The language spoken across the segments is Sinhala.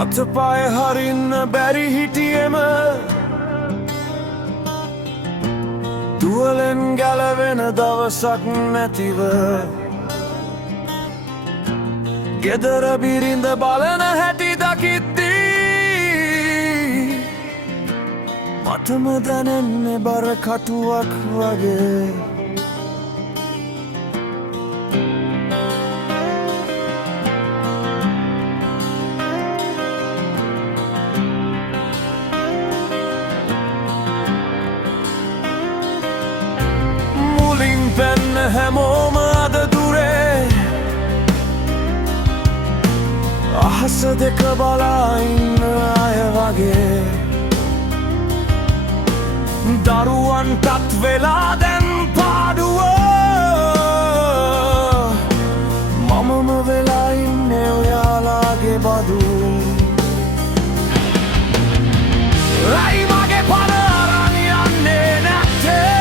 අතපය හරින්න බැරි හිටියෙම දුවලෙන් ගැලවෙන දවසක් නැතිව ගෙදර බිරිඳ බලන හැටි දකිද්දී මටම දැනෙන්නේ බර කටුවක් වගේ. මුලින් පෙන්න හැමෝම අද දුරේ අහස දෙක බලා ඉන්න අය වගේ. දරුවන්ටත් වෙලා දැන් පාඩුව මමම වෙලා ඉන්නේ ඔයාලාගේ බදු. ඇයි මගේ පල අරන් යන්නේ නැත්තේ?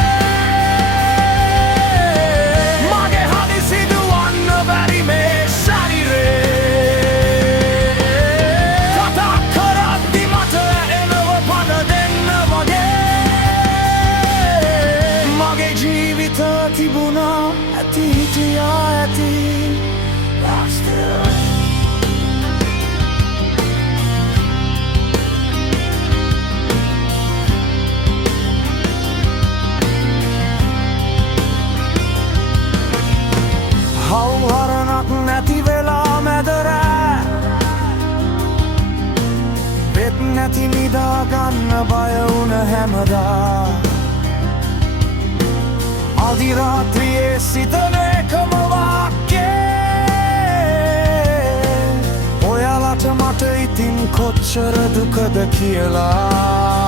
මගේ හදිසි දුවන්න බැරි මේ ශරීරේ කතා කරද්දි මට එනව පද දෙන්න වගේ. මගේ ජීවිත තිබුණා ඇති හිටියා ඇති හවුහරණක් නැති වෙලා මැදරෑ පෙත් නැති නිදාගන්න බය වුණ හැමදා. අධිරාත්‍රියේ සිතන එකම වාක්‍යේ ඔයාලට මට ඉතින් කොච්චර දුකද කියලා.